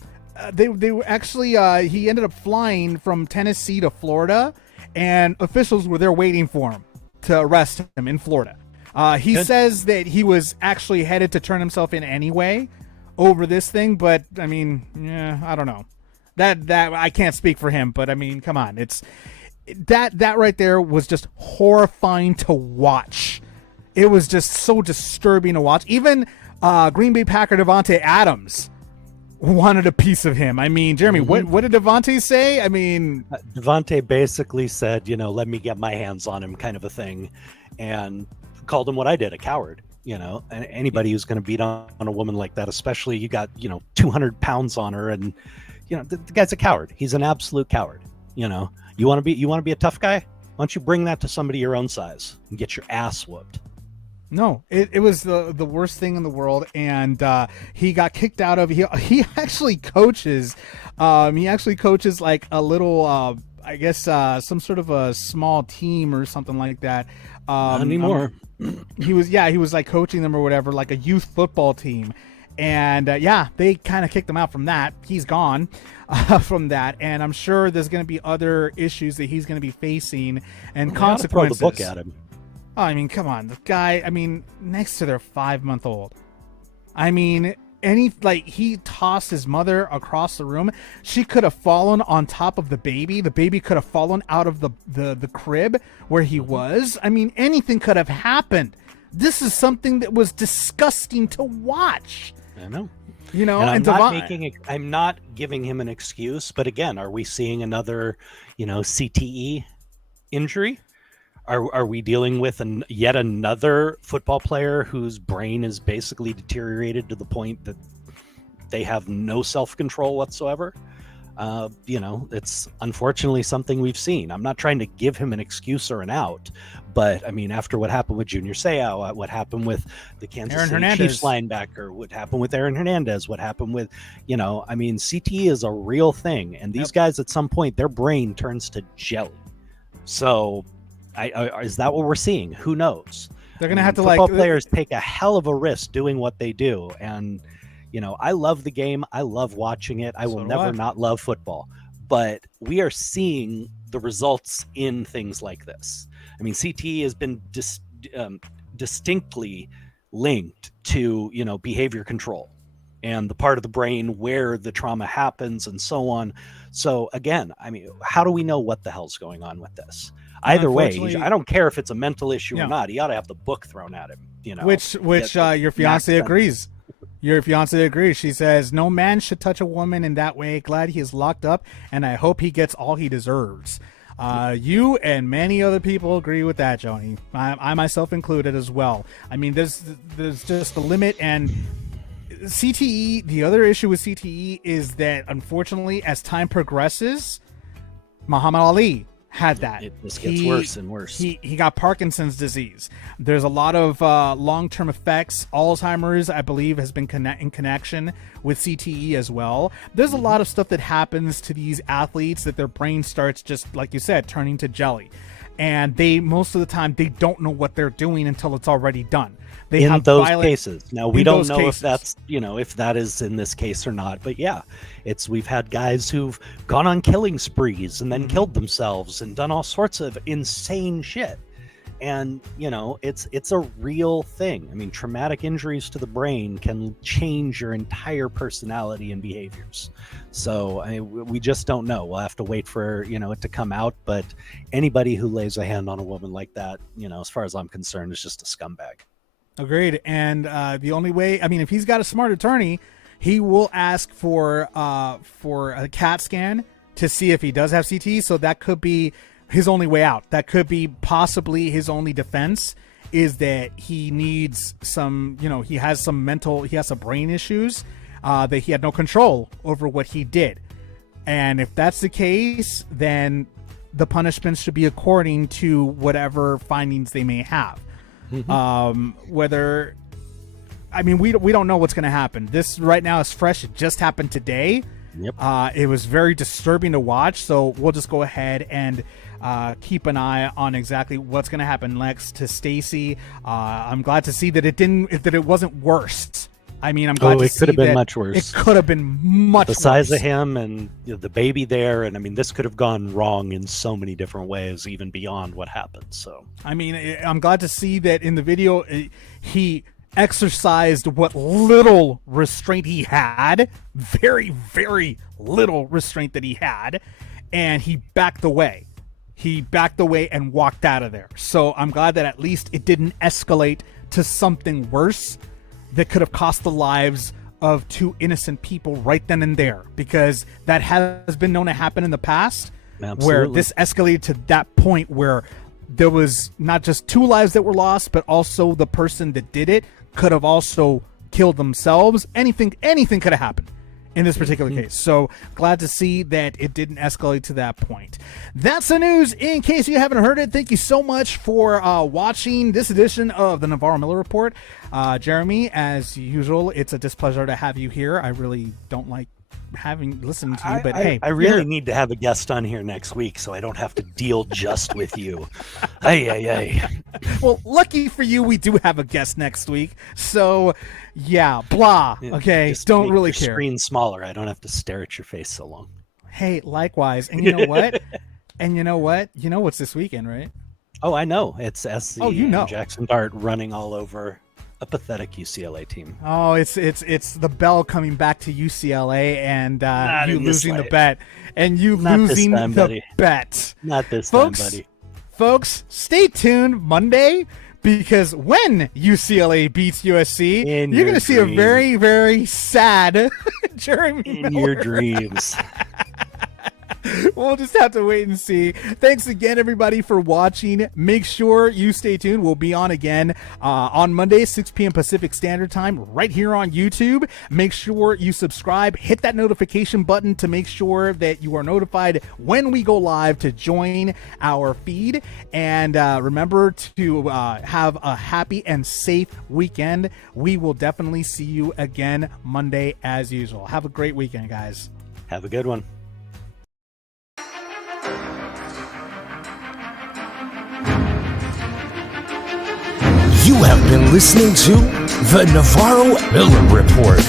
He ended up flying from Tennessee to Florida, and officials were there waiting for him to arrest him in Florida. He says that he was actually headed to turn himself in anyway over this thing, but I mean, yeah, I don't know. That I can't speak for him, but I mean, come on, it's that right there was just horrifying to watch. It was just so disturbing to watch. Even Green Bay Packer Devontae Adams wanted a piece of him. I mean, Jeremy, what did Devontae say? I mean, Devontae basically said, let me get my hands on him, kind of a thing, and called him what I did, a coward. And anybody who's going to beat on a woman like that, especially you got 200 pounds on her, and the guy's a coward. He's an absolute coward. You want to be a tough guy? Why don't you bring that to somebody your own size and get your ass whooped? No, it was the worst thing in the world, and he got kicked out of. He actually coaches. He actually coaches like a little, I guess, some sort of a small team or something like that. Not anymore. He was like coaching them or whatever, like a youth football team, and they kind of kicked him out from that. He's gone from that, and I'm sure there's going to be other issues that he's going to be facing and consequences. Throw the book at him. Oh, I mean, come on. The guy, next to their 5-month-old. I mean, he tossed his mother across the room. She could have fallen on top of the baby. The baby could have fallen out of the crib where he was. I mean, anything could have happened. This is something that was disgusting to watch. I know. And I'm not giving him an excuse, but again, are we seeing another, CTE injury? Are we dealing with yet another football player whose brain is basically deteriorated to the point that they have no self-control whatsoever? It's unfortunately something we've seen. I'm not trying to give him an excuse or an out, but I mean, after what happened with Junior Seau, what happened with the Kansas City Chiefs linebacker, what happened with Aaron Hernandez, what happened with, CTE is a real thing. And these guys, at some point, their brain turns to jelly. So is that what we're seeing? Who knows? They're gonna have to football players take a hell of a risk doing what they do, and I love the game. I love watching it. I will never not love football, but we are seeing the results in things like this. I mean, CTE has been distinctly linked to behavior control and the part of the brain where the trauma happens and so on. So again, I mean, how do we know what the hell's going on with this? Either way, I don't care if it's a mental issue or not. He ought to have the book thrown at him. Which your fiance agrees. Your fiance agrees. She says, "No man should touch a woman in that way. Glad he is locked up, and I hope he gets all he deserves." You and many other people agree with that, Joni. I myself included as well. I mean, there's just a limit, and CTE. The other issue with CTE is that, unfortunately, as time progresses, Muhammad Ali had that. It just gets worse and worse. He got Parkinson's disease. There's a lot of long-term effects. Alzheimer's, I believe, has been in connection with CTE as well. There's a lot of stuff that happens to these athletes that their brain starts, just like you said, turning to jelly. And they, most of the time, they don't know what they're doing until it's already done. They in have those violent, cases. Now, we don't know if that's, if that is in this case or not. But yeah, we've had guys who've gone on killing sprees and then killed themselves and done all sorts of insane shit. And, it's a real thing. I mean, traumatic injuries to the brain can change your entire personality and behaviors. So we just don't know. We'll have to wait for, it to come out. But anybody who lays a hand on a woman like that, as far as I'm concerned, is just a scumbag. Agreed. And the only way, if he's got a smart attorney, he will ask for a CAT scan to see if he does have CT. So that could be his only way out. That could be possibly his only defense, is that he needs some, he has some brain issues, that he had no control over what he did. And if that's the case, then the punishment should be according to whatever findings they may have. We don't know what's going to happen. This right now is fresh. It just happened today. Yep. It was very disturbing to watch. So we'll just go ahead and keep an eye on exactly what's going to happen next to Stacy. I'm glad to see that it wasn't worse. I'm glad to see could have been that much worse. It could have been much the worse. size of him and the baby there, and this could have gone wrong in so many different ways, even beyond what happened. So I'm glad to see that in the video he exercised what little restraint he had, very, very little restraint that he had, and he backed away. He backed away and walked out of there. So I'm glad that at least it didn't escalate to something worse that could have cost the lives of two innocent people right then and there, because that has been known to happen in the past. Absolutely. Where this escalated to that point where there was not just two lives that were lost, but also the person that did it could have also killed themselves. Anything could have happened in this particular case. So glad to see that it didn't escalate to that point. That's the news. In case you haven't heard it, thank you so much for watching this edition of the Navarro-Miller Report. Jeremy, as usual, it's a displeasure to have you here. I really don't like listening to you, but hey, I really need to have a guest on here next week so I don't have to deal just with you. Ay. Well, lucky for you, we do have a guest next week. So yeah, blah. Okay, Just don't make really your care. Screen smaller. I don't have to stare at your face so long. Hey, likewise. And you know what? You know what's this weekend, right? Oh, I know. It's SC and Jackson Dart running all over a pathetic UCLA team. Oh, it's the bell coming back to UCLA and you losing the bet. And you losing the bet. Not this time, buddy. Folks, stay tuned Monday, because when UCLA beats USC, you're going to see a very, very sad Jeremy in Miller. your dreams. We'll just have to wait and see. Thanks again, everybody, for watching. Make sure you stay tuned. We'll be on again on Monday, 6 p.m. Pacific Standard Time, right here on YouTube. Make sure you subscribe. Hit that notification button to make sure that you are notified when we go live to join our feed. And remember to have a happy and safe weekend. We will definitely see you again Monday as usual. Have a great weekend, guys. Have a good one. You have been listening to the Navarro-Miller Report.